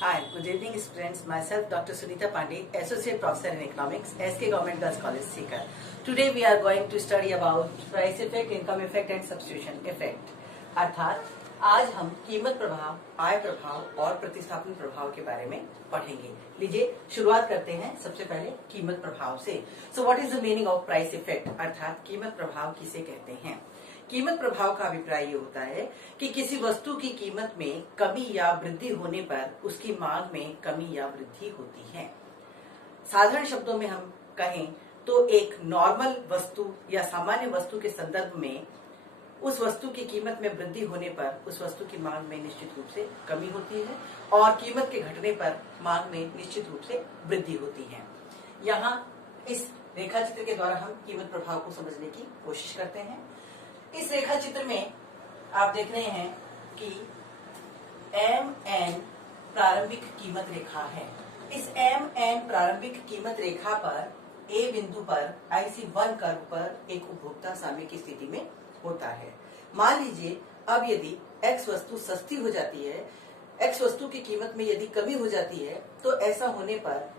Hi, good evening students. Myself Dr. Sunita Pandey, Associate Professor in Economics, SK Government Girls College, Sikar. Today we are going to study about price effect, income effect and substitution effect. अर्थात आज हम कीमत प्रभाव, आय प्रभाव और प्रतिस्थापन प्रभाव के बारे में पढ़ेंगे। लीजिए शुरुआत करते हैं सबसे पहले कीमत प्रभाव से। So what is the meaning of price effect? अर्थात कीमत प्रभाव किसे कहते हैं? कीमत प्रभाव का अभिप्राय ये होता है कि किसी वस्तु की कीमत में कमी या वृद्धि होने पर उसकी मांग में कमी या वृद्धि होती है। साधारण शब्दों में हम कहें तो एक नॉर्मल वस्तु या सामान्य वस्तु के संदर्भ में उस वस्तु की कीमत में वृद्धि होने पर उस वस्तु की मांग में निश्चित रूप से कमी होती है और कीमत के घटने पर मांग में निश्चित रूप से वृद्धि होती है। यहाँ इस रेखा चित्र के द्वारा हम कीमत प्रभाव को समझने की कोशिश करते हैं। इस रेखा चित्र में आप देख रहे हैं कि MN प्रारंभिक कीमत रेखा है। इस MN प्रारंभिक कीमत रेखा पर A बिंदु पर IC1 कर्व पर एक उपभोक्ता साम्य की स्थिति में होता है। मान लीजिए अब यदि X वस्तु सस्ती हो जाती है, X वस्तु की कीमत में यदि कमी हो जाती है, तो ऐसा होने पर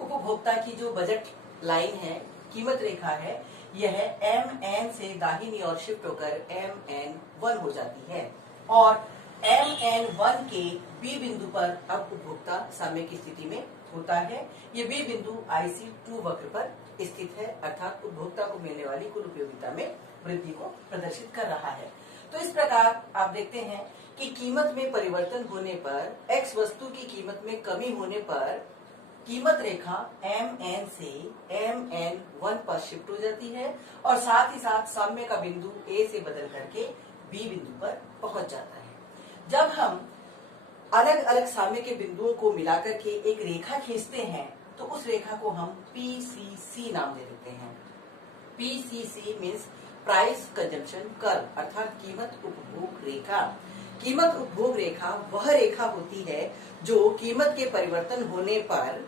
उपभोक्ता की जो बजट लाइन है, कीमत रेखा है, यह MN से दाहिनी ओर शिफ्ट होकर MN1 हो जाती है और MN1 के B बिंदु पर अब उपभोक्ता साम्य की स्थिति में होता है। ये B बिंदु IC2 वक्र पर स्थित है, अर्थात उपभोक्ता को मिलने वाली कुल उपयोगिता में वृद्धि को प्रदर्शित कर रहा है। तो इस प्रकार आप देखते हैं कि कीमत में परिवर्तन होने पर X वस्तु की कीमत में कमी होने पर कीमत रेखा MN से MN1 पर शिफ्ट हो जाती है और साथ ही साथ साम्य का बिंदु A से बदल करके B बिंदु पर पहुंच जाता है। जब हम अलग अलग साम्य के बिंदुओं को मिलाकर के एक रेखा खींचते हैं तो उस रेखा को हम PCC नाम दे देते हैं। PCC means price consumption curve, अर्थात कीमत उपभोग रेखा। कीमत उपभोग रेखा वह रेखा होती है जो कीमत के परिवर्तन होने पर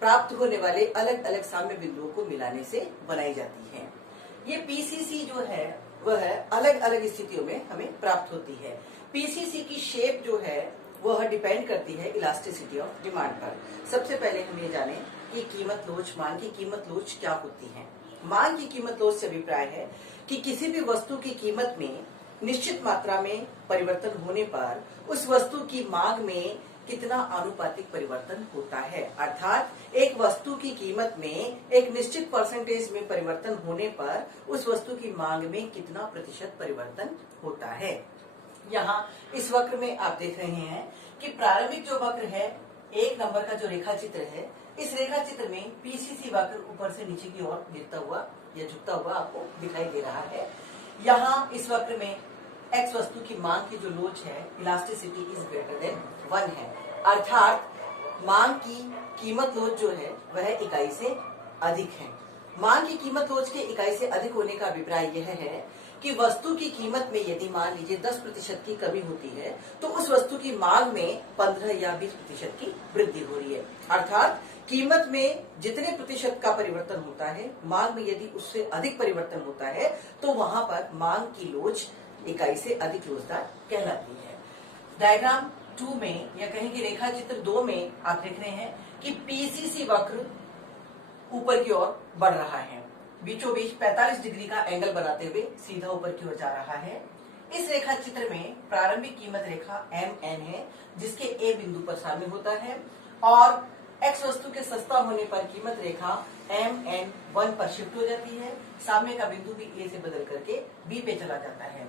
प्राप्त होने वाले अलग अलग साम्य बिंदुओं को मिलाने से बनाई जाती है। ये PCC जो है वह अलग अलग स्थितियों में हमें प्राप्त होती है। PCC की शेप जो है वह डिपेंड करती है इलास्टिसिटी ऑफ डिमांड पर। सबसे पहले हम ये जाने कि कीमत लोच, मांग की कीमत लोच क्या होती है। मांग की कीमत लोच से अभिप्राय है कि किसी भी वस्तु की कीमत में निश्चित मात्रा में परिवर्तन होने पर उस वस्तु की मांग में कितना आनुपातिक परिवर्तन होता है, अर्थात एक वस्तु की कीमत में एक निश्चित परसेंटेज में परिवर्तन होने पर उस वस्तु की मांग में कितना प्रतिशत परिवर्तन होता है। यहाँ इस वक्र में आप देख रहे हैं कि प्रारंभिक जो वक्र है, 1 नंबर का जो रेखा चित्र है, इस रेखा चित्र में PCC वक्र ऊपर से नीचे की ओर गिरता हुआ या झुकता हुआ आपको दिखाई दे रहा है। यहाँ इस वक्र में X वस्तु की मांग की जो लोच है, इलास्टिसिटी इज ग्रेटर देन 1 है, अर्थात मांग की कीमत लोच जो है वह इकाई से अधिक है। मांग की कीमत लोच के इकाई से अधिक होने का अभिप्राय यह है कि वस्तु की कीमत में यदि मान लीजिए 10% की कमी होती है तो उस वस्तु की मांग में 15 या 20% की वृद्धि हो रही है, अर्थात कीमत में जितने प्रतिशत का परिवर्तन होता है, मांग में यदि उससे अधिक परिवर्तन होता है तो वहां पर मांग की लोच इकाई से अधिक लोचदार कहलाती है। डायग्राम 2 में या कहें कि रेखा चित्र 2 में आप देख रहे हैं कि PCC वक्र ऊपर की ओर बढ़ रहा है, बीचों बीच 45 डिग्री का एंगल बनाते हुए सीधा ऊपर की ओर जा रहा है। इस रेखा चित्र में प्रारंभिक कीमत रेखा MN है जिसके A बिंदु पर शामिल होता है और X वस्तु के सस्ता होने पर कीमत रेखा MN1 पर शिफ्ट हो जाती है। साम्य का बिंदु भी A से बदल करके B पे चला जाता है।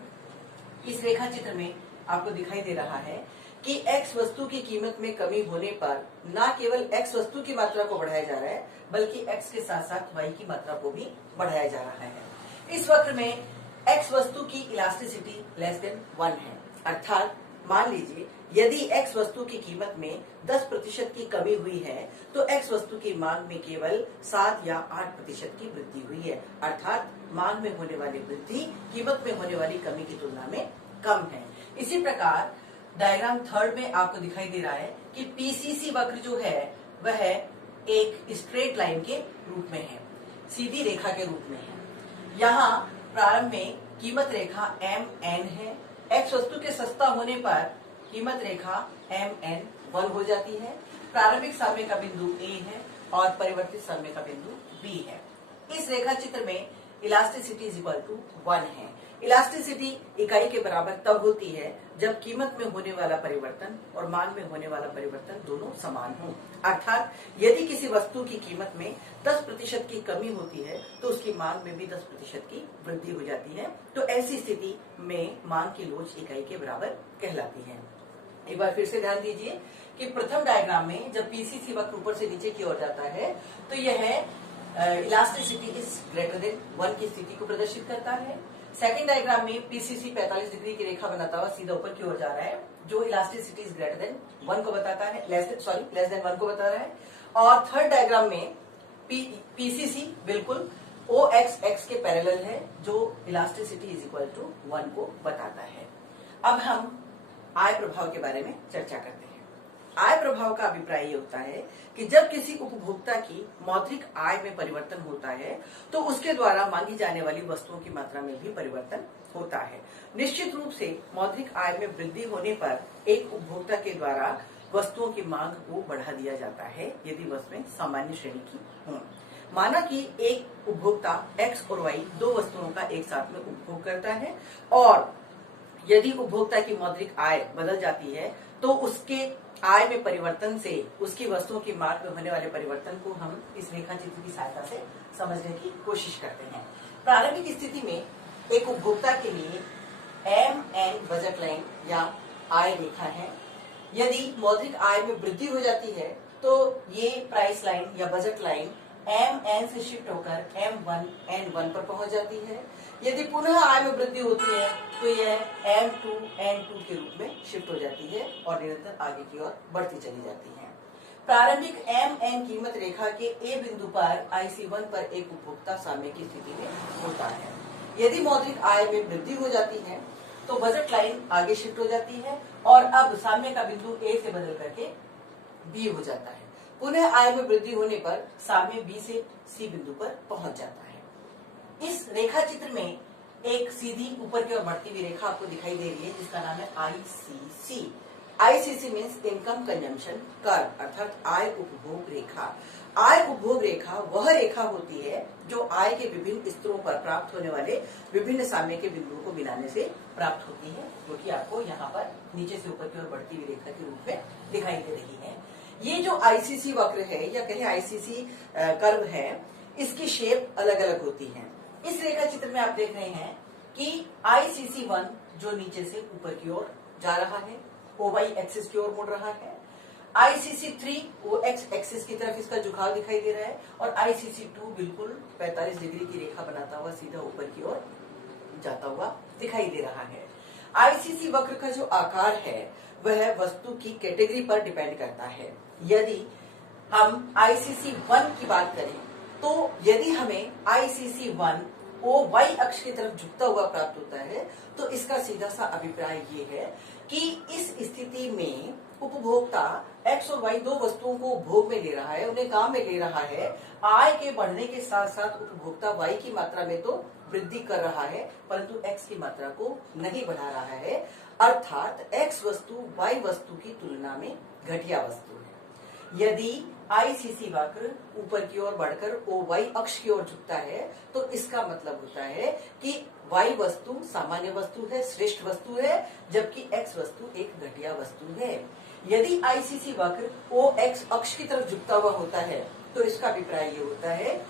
इस रेखा चित्र में आपको दिखाई दे रहा है कि X वस्तु की कीमत में कमी होने पर न केवल X वस्तु की मात्रा को बढ़ाया जा रहा है बल्कि X के साथ साथ Y की मात्रा को भी बढ़ाया जा रहा है। इस वक्र में X वस्तु की इलास्टिसिटी लेस देन 1 है, अर्थात मान लीजिए यदि X वस्तु की कीमत में 10% की कमी हुई है तो X वस्तु की मांग में केवल 7 या 8% की वृद्धि हुई है, अर्थात मांग में होने वाली वृद्धि कीमत में होने वाली कमी की तुलना में कम है। इसी प्रकार डायग्राम 3 में आपको दिखाई दे रहा है कि PCC वक्र जो है वह एक स्ट्रेट लाइन के रूप में है, सीधी रेखा के रूप में है। यहाँ प्रारंभ में कीमत रेखा MN है, X वस्तु के सस्ता होने पर कीमत रेखा MN 1 हो जाती है। प्रारंभिक साम्य का बिंदु A है और परिवर्तित साम्य का बिंदु B है। इस रेखा चित्र में इलास्टिसिटी इज इक्वल टू 1 है। इलास्टिसिटी इकाई के बराबर तब होती है जब कीमत में होने वाला परिवर्तन और मांग में होने वाला परिवर्तन दोनों समान हो। अर्थात यदि किसी वस्तु की कीमत में 10% की कमी होती है तो उसकी मांग में भी 10% की वृद्धि हो जाती है। तो ऐसी स्थिति में मांग की लोच इकाई के बराबर कहलाती है। एक बार फिर से ध्यान दीजिए कि प्रथम डायग्राम में जब पीसीसी वक्र ऊपर से नीचे की ओर जाता है तो यह इलास्टिसिटी इज ग्रेटर देन 1 की स्थिति को प्रदर्शित करता है। सेकंड डायग्राम में पीसीसी 45 डिग्री की रेखा बनाता हुआ सीधा ऊपर की ओर जा रहा है, जो इलास्टिसिटी इज ग्रेटर देन 1 को बताता है, लेस देन 1 को बता रहा है। और थर्ड डायग्राम में पीसीसी बिल्कुल OXX के पैरेलल है, जो इलास्टिसिटी इज इक्वल टू 1 को बताता है। अब हम आय प्रभाव के बारे में चर्चा करते हैं। आय प्रभाव का अभिप्राय ये होता है कि जब किसी उपभोक्ता की मौद्रिक आय में परिवर्तन होता है तो उसके द्वारा मांगी जाने वाली वस्तुओं की मात्रा में भी परिवर्तन होता है। निश्चित रूप से मौद्रिक आय में वृद्धि होने पर एक उपभोक्ता के द्वारा वस्तुओं की मांग को बढ़ा दिया जाता है यदि वस्तुएं सामान्य श्रेणी की हों। माना कि एक उपभोक्ता X और Y दो वस्तुओं का एक साथ में उपभोग करता है और यदि उपभोक्ता की मौद्रिक आय बदल जाती है तो उसके आय में परिवर्तन से उसकी वस्तुओं की मांग में होने वाले परिवर्तन को हम इस रेखा चित्र की सहायता से समझने की कोशिश करते हैं। प्रारंभिक स्थिति में एक उपभोक्ता के लिए MN बजट लाइन या आय रेखा है। यदि मौद्रिक आय में वृद्धि हो जाती है तो ये प्राइस लाइन या बजट लाइन MN से शिफ्ट होकर M1N1 पर पहुंच जाती है। यदि पुनः आय में वृद्धि होती है तो यह M2N2 के रूप में शिफ्ट हो जाती है और निरंतर आगे की ओर बढ़ती चली जाती है। प्रारंभिक MN कीमत रेखा के A बिंदु पर IC1 पर एक उपभोक्ता साम्य की स्थिति में होता है। यदि मौद्रिक आय में वृद्धि हो जाती है तो बजट लाइन आगे शिफ्ट हो जाती है और अब साम्य का बिंदु A से बदल करके B हो जाता है। पुनः आय में वृद्धि होने पर साम्य B से C बिंदु पर पहुंच जाता है। इस रेखा चित्र में एक सीधी ऊपर की ओर बढ़ती हुई रेखा आपको दिखाई दे रही है जिसका नाम है ICC। ICC means income consumption curve अर्थात आय उपभोग रेखा। आय उपभोग रेखा वह रेखा होती है जो आय के विभिन्न स्तरों पर प्राप्त होने वाले विभिन्न साम्य के बिंदुओं को मिलाने से प्राप्त होती है, जो कि आपको यहाँ पर नीचे से ऊपर की ओर बढ़ती हुई रेखा के रूप में दिखाई दे रही है। ये जो ICC वक्र है या कहें ICC कर्व है, इसकी शेप अलग अलग होती है। इस रेखा चित्र में आप देख रहे हैं कि ICC1 जो नीचे से ऊपर की ओर जा रहा है, OY एक्सिस की ओर मुड़ रहा है। ICC3 OX एक्सिस की तरफ इसका झुकाव दिखाई दे रहा है और ICC2 बिल्कुल 45 डिग्री की रेखा बनाता हुआ सीधा ऊपर की ओर जाता हुआ दिखाई दे रहा है। ICC वक्र का जो आकार है वह वस्तु की कैटेगरी पर डिपेंड करता है। यदि हम ICC1 की बात करें तो यदि हमें ICC1 OY अक्ष की तरफ झुकता हुआ प्राप्त होता है तो इसका सीधा सा अभिप्राय ये है कि इस स्थिति में उपभोक्ता X और Y दो वस्तुओं को उपभोग में ले रहा है, उन्हें काम में ले रहा है। आय के बढ़ने के साथ साथ उपभोक्ता Y की मात्रा में तो वृद्धि कर रहा है परंतु X की मात्रा को नहीं बढ़ा रहा है, अर्थात X वस्तु Y वस्तु की तुलना में घटिया वस्तु है। यदि ICC वक्र ऊपर की ओर बढ़कर OY अक्ष की ओर झुकता है तो इसका मतलब होता है कि Y वस्तु सामान्य वस्तु है, श्रेष्ठ वस्तु है, जबकि X वस्तु एक घटिया वस्तु है। यदि ICC वक्र OX अक्ष की तरफ झुकता हुआ होता है तो इसका अभिप्राय ये होता है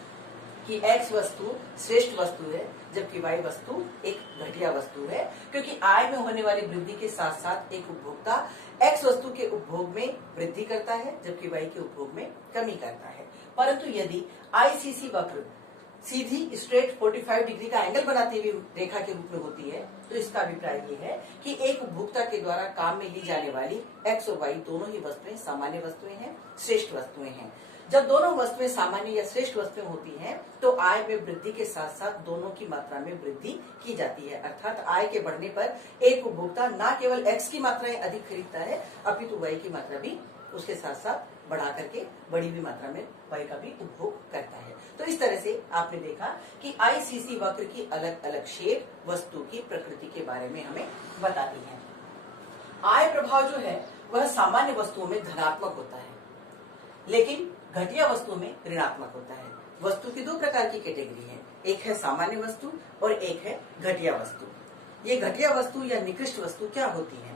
कि X वस्तु श्रेष्ठ वस्तु है जबकि Y वस्तु एक घटिया वस्तु है, क्योंकि आय में होने वाली वृद्धि के साथ साथ एक उपभोक्ता X वस्तु के उपभोग में वृद्धि करता है जबकि Y के उपभोग में कमी करता है। परंतु यदि ICC वक्र सीधी स्ट्रेट 45 डिग्री का एंगल बनाती हुई रेखा के रूप में होती है तो इसका अभिप्राय ये है कि एक उपभोक्ता के द्वारा काम में ली जाने वाली X और Y दोनों ही वस्तुएं सामान्य वस्तुएं हैं, श्रेष्ठ वस्तुएं हैं। जब दोनों वस्तुएं सामान्य या श्रेष्ठ वस्तुएं होती हैं तो आय में वृद्धि के साथ साथ दोनों की मात्रा में वृद्धि की जाती है, अर्थात आय के बढ़ने पर एक उपभोक्ता न केवल X की मात्राएं अधिक खरीदता है अपितु Y की मात्रा भी उसके साथ साथ बढ़ा करके बड़ी हुई मात्रा में Y का भी उपभोग करता है। तो इस तरह से आपने देखा कि ICC वक्र की अलग अलग शेप वस्तु की प्रकृति के बारे में हमें बताती है। आय प्रभाव जो है वह सामान्य वस्तुओं में धनात्मक होता है, लेकिन घटिया वस्तुओं में ऋणात्मक होता है। वस्तु की दो प्रकार की कैटेगरी है, एक है सामान्य वस्तु और एक है घटिया वस्तु। ये घटिया वस्तु या निकृष्ट वस्तु क्या होती है?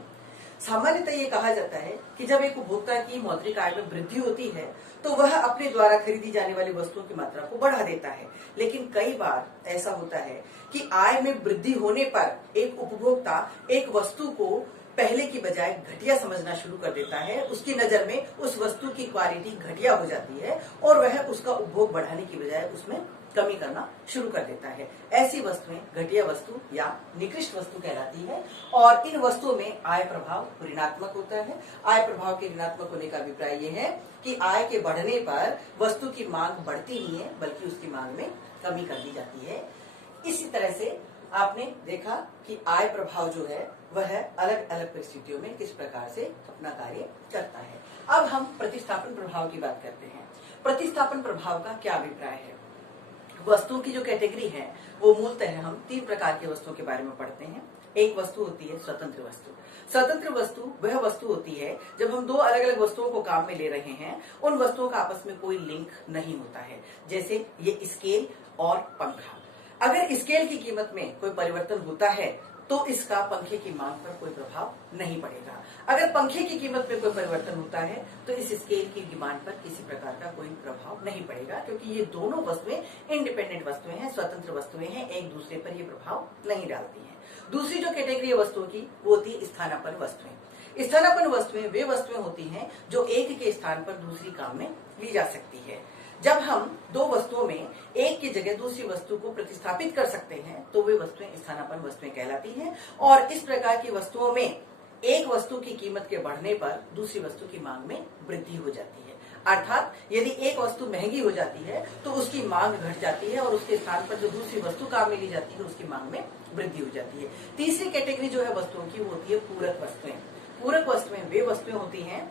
सामान्यतः ये कहा जाता है कि जब एक उपभोक्ता की मौद्रिक आय में वृद्धि होती है तो वह अपने द्वारा खरीदी जाने वाली वस्तुओं की मात्रा को बढ़ा देता है, लेकिन कई बार ऐसा होता है कि आय में वृद्धि होने पर एक उपभोक्ता एक वस्तु को पहले की बजाय घटिया समझना शुरू कर देता है। उसकी नजर में उस वस्तु की क्वालिटी घटिया हो जाती है और वह उसका उपभोग बढ़ाने की बजाय उसमें कमी करना शुरू कर देता है। ऐसी वस्तुएं घटिया वस्तु या निकृष्ट वस्तु कहलाती है और इन वस्तुओं में आय प्रभाव ऋणात्मक होता है। आय प्रभाव के ऋणात्मक होने का अभिप्राय यह है कि आय के बढ़ने पर वस्तु की मांग बढ़ती नहीं है बल्कि उसकी मांग में कमी कर दी जाती है। इसी तरह से आपने देखा कि आय प्रभाव जो है वह अलग अलग परिस्थितियों में किस प्रकार से अपना कार्य करता है। अब हम प्रतिस्थापन प्रभाव की बात करते हैं। प्रतिस्थापन प्रभाव का क्या अभिप्राय है? वस्तुओं की जो कैटेगरी है वो मूलतः हम तीन प्रकार की वस्तुओं के बारे में पढ़ते हैं। एक वस्तु होती है स्वतंत्र वस्तु। स्वतंत्र वस्तु वह वस्तु होती है जब हम दो अलग अलग वस्तुओं को काम में ले रहे हैं, उन वस्तुओं का आपस में कोई लिंक नहीं होता है। जैसे ये स्केल और पंखा। अगर स्केल की कीमत में कोई परिवर्तन होता है तो इसका पंखे की मांग पर कोई प्रभाव नहीं पड़ेगा। अगर पंखे की कीमत में कोई परिवर्तन होता है तो इस स्केल की डिमांड पर किसी प्रकार का कोई प्रभाव नहीं पड़ेगा, क्योंकि ये दोनों वस्तुएं इंडिपेंडेंट वस्तुएं हैं, स्वतंत्र वस्तुएं हैं, एक दूसरे पर ये प्रभाव नहीं डालती हैं। दूसरी जो कैटेगरी है वस्तुओं की वो होती है स्थानापन्न वस्तुएं। स्थानापन्न वस्तुएं वे वस्तुएं होती हैं जो एक के स्थान पर दूसरी काम में ली जा सकती है। जब हम दो वस्तुओं में एक की जगह दूसरी वस्तु को प्रतिस्थापित कर सकते हैं तो वे वस्तुएं स्थानापन्न वस्तुएं कहलाती हैं और इस प्रकार की वस्तुओं में एक वस्तु की कीमत के बढ़ने पर दूसरी वस्तु की मांग में वृद्धि हो जाती है। अर्थात यदि एक वस्तु महंगी हो जाती है तो उसकी मांग घट जाती है और उसके स्थान पर जो दूसरी वस्तु काम में ली जाती है उसकी मांग में वृद्धि हो जाती है। तीसरी कैटेगरी जो है वस्तुओं की वो होती है पूरक वस्तुएं। पूरक वस्तुएं वे वस्तुएं होती हैं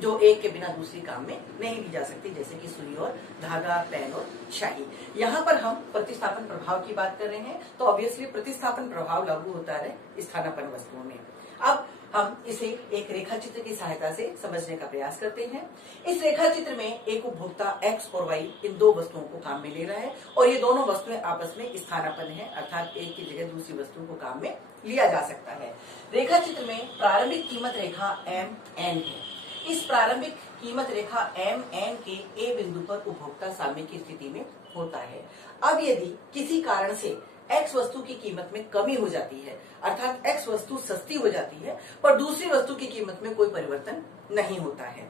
जो एक के बिना दूसरी काम में नहीं ली जा सकती, जैसे कि सुई और धागा, पेन और स्याही। यहाँ पर हम प्रतिस्थापन प्रभाव की बात कर रहे हैं तो ऑब्वियसली प्रतिस्थापन प्रभाव लागू होता है स्थानापन्न वस्तुओं में। अब हम इसे एक रेखा चित्र की सहायता से समझने का प्रयास करते हैं। इस रेखा चित्र में एक उपभोक्ता X और Y इन दो वस्तुओं को काम में ले रहा है और ये दोनों वस्तुएं आपस में स्थानापन्न है, अर्थात एक की जगह दूसरी वस्तु को काम में लिया जा सकता है। रेखा चित्र में प्रारंभिक कीमत रेखा MN है। इस प्रारंभिक कीमत रेखा MN के A बिंदु पर उपभोक्ता सामने की स्थिति में होता है। अब यदि किसी कारण से X वस्तु की कीमत में कमी हो जाती है, अर्थात X वस्तु सस्ती हो जाती है पर दूसरी वस्तु की कीमत में कोई परिवर्तन नहीं होता है।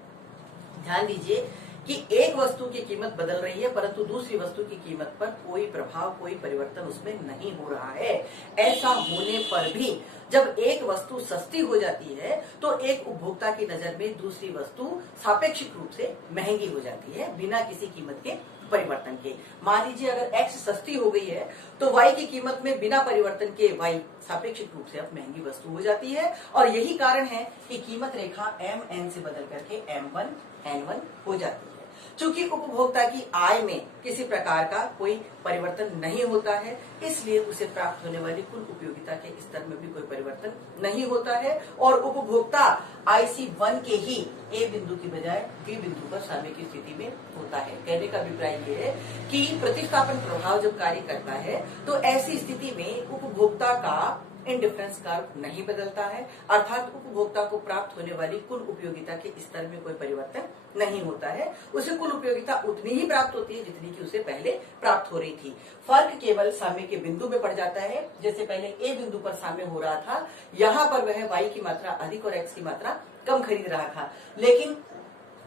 ध्यान दीजिए कि एक वस्तु की कीमत बदल रही है परंतु दूसरी वस्तु की कीमत पर कोई प्रभाव, कोई परिवर्तन उसमें नहीं हो रहा है। ऐसा होने पर भी जब एक वस्तु सस्ती हो जाती है तो एक उपभोक्ता की नजर में दूसरी वस्तु सापेक्षिक रूप से महंगी हो जाती है बिना किसी कीमत के परिवर्तन के। मान लीजिए अगर X सस्ती हो गई है तो Y की कीमत में बिना परिवर्तन के Y सापेक्षिक रूप से अब महंगी वस्तु हो जाती है और यही कारण है कि कीमत रेखा MN से बदल करके M1 N1 हो जाती है। चूंकि उपभोक्ता की आय में किसी प्रकार का कोई परिवर्तन नहीं होता है इसलिए उसे प्राप्त होने वाली कुल उपयोगिता के स्तर में भी कोई परिवर्तन नहीं होता है और उपभोक्ता IC1 के ही A बिंदु की बजाय B बिंदु पर सामने की स्थिति में होता है। कहने का अभिप्राय ये है कि प्रतिस्थापन प्रभाव जब कार्य करता है तो ऐसी स्थिति में उपभोक्ता का इंडिफरेंस कर्व नहीं बदलता है, अर्थात उपभोक्ता को प्राप्त होने वाली कुल उपयोगिता के स्तर में कोई परिवर्तन नहीं होता है। उसे कुल उपयोगिता उतनी ही प्राप्त होती है जितनी की उसे पहले प्राप्त हो रही थी। फर्क केवल साम्य के बिंदु में पड़ जाता है। जैसे पहले A बिंदु पर साम्य हो रहा था, यहाँ पर वह Y की मात्रा अधिक और X की मात्रा कम खरीद रहा था, लेकिन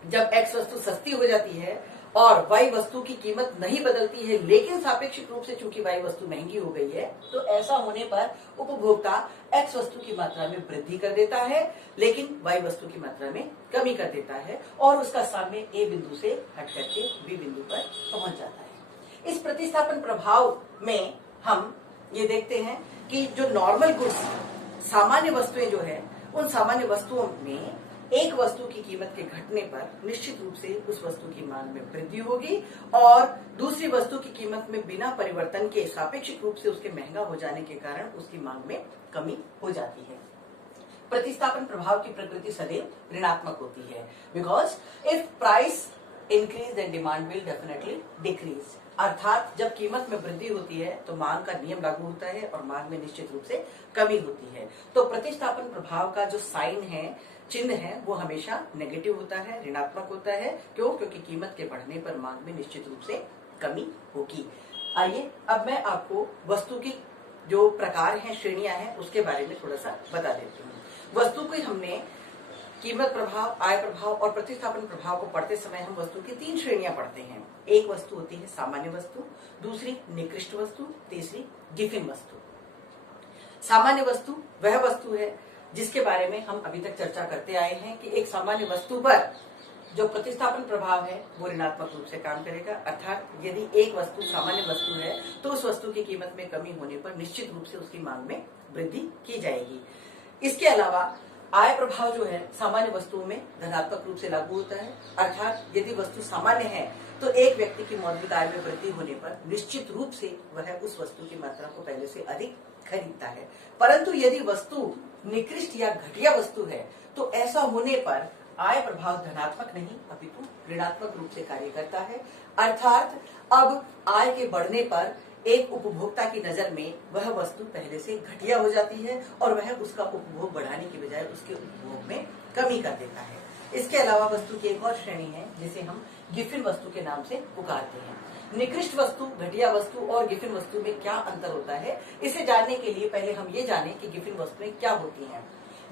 जब X वस्तु सस्ती हो जाती है और Y वस्तु की कीमत नहीं बदलती है लेकिन सापेक्षिक रूप से चूंकि Y वस्तु महंगी हो गई है तो ऐसा होने पर उपभोक्ता X वस्तु की मात्रा में वृद्धि कर देता है लेकिन Y वस्तु की मात्रा में कमी कर देता है और उसका साम्य A बिंदु से हट करके B बिंदु पर पहुंच जाता है। इस प्रतिस्थापन प्रभाव में हम ये देखते हैं कि जो नॉर्मल गुड्स, सामान्य वस्तुएं जो है, उन सामान्य वस्तुओं में एक वस्तु की कीमत के घटने पर निश्चित रूप से उस वस्तु की मांग में वृद्धि होगी और दूसरी वस्तु की कीमत में बिना परिवर्तन के सापेक्षिक रूप से उसके महंगा हो जाने के कारण उसकी मांग में कमी हो जाती है। प्रतिस्थापन प्रभाव की प्रकृति सदैव ऋणात्मक होती है, because if price increase then demand will definitely decrease. अर्थात जब कीमत में वृद्धि होती है तो मांग का नियम लागू होता है और मांग में निश्चित रूप से कमी होती है। तो प्रतिस्थापन प्रभाव का जो साइन है, चिन्ह है, वो हमेशा नेगेटिव होता है, ऋणात्मक होता है। क्यों? क्योंकि कीमत के बढ़ने पर मांग में निश्चित रूप से कमी होगी। आइए अब मैं आपको वस्तु की जो प्रकार हैं, श्रेणियां हैं, उसके बारे में थोड़ा सा बता देती हूँ। वस्तु की हमने कीमत प्रभाव, आय प्रभाव और प्रतिस्थापन प्रभाव को पढ़ते समय हम वस्तु की 3 श्रेणियां पढ़ते हैं। एक वस्तु होती है सामान्य वस्तु, दूसरी निकृष्ट वस्तु, तीसरी गिफिन वस्तु। सामान्य वस्तु वह वस्तु है जिसके बारे में हम अभी तक चर्चा करते आए हैं कि एक सामान्य वस्तु पर जो प्रतिस्थापन प्रभाव है वो ऋणात्मक रूप से काम करेगा। अर्थात यदि एक वस्तु सामान्य वस्तु है तो उस वस्तु की कीमत में कमी होने पर निश्चित रूप से उसकी मांग में वृद्धि की जाएगी। इसके अलावा आय प्रभाव जो है सामान्य वस्तुओं में धनात्मक रूप से लागू होता है। अर्थात यदि वस्तु सामान्य है तो एक व्यक्ति की मौद्रिक आय में वृद्धि होने पर निश्चित रूप से वह उस वस्तु की मात्रा को पहले से अधिक खरीदता है। परंतु यदि वस्तु निकृष्ट या घटिया वस्तु है तो ऐसा होने पर आय प्रभाव धनात्मक नहीं अपितु ऋणात्मक रूप से कार्य करता है। अर्थात अब आय के बढ़ने पर एक उपभोक्ता की नजर में वह वस्तु पहले से घटिया हो जाती है और वह उसका उपभोग बढ़ाने की बजाय उसके उपभोग में कमी कर देता है। इसके अलावा वस्तु की एक और श्रेणी है जिसे हम गिफिन वस्तु के नाम से पुकारते हैं। निकृष्ट वस्तु, घटिया वस्तु और गिफिन वस्तु में क्या अंतर होता है, इसे जानने के लिए पहले हम ये जानें कि गिफिन वस्तुएं क्या होती हैं।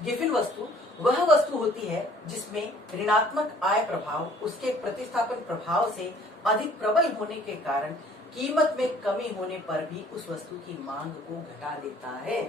गिफिन वस्तु वह वस्तु होती है जिसमें ऋणात्मक आय प्रभाव उसके प्रतिस्थापन प्रभाव से अधिक प्रबल होने के कारण कीमत में कमी होने पर भी उस वस्तु की मांग को घटा देता है।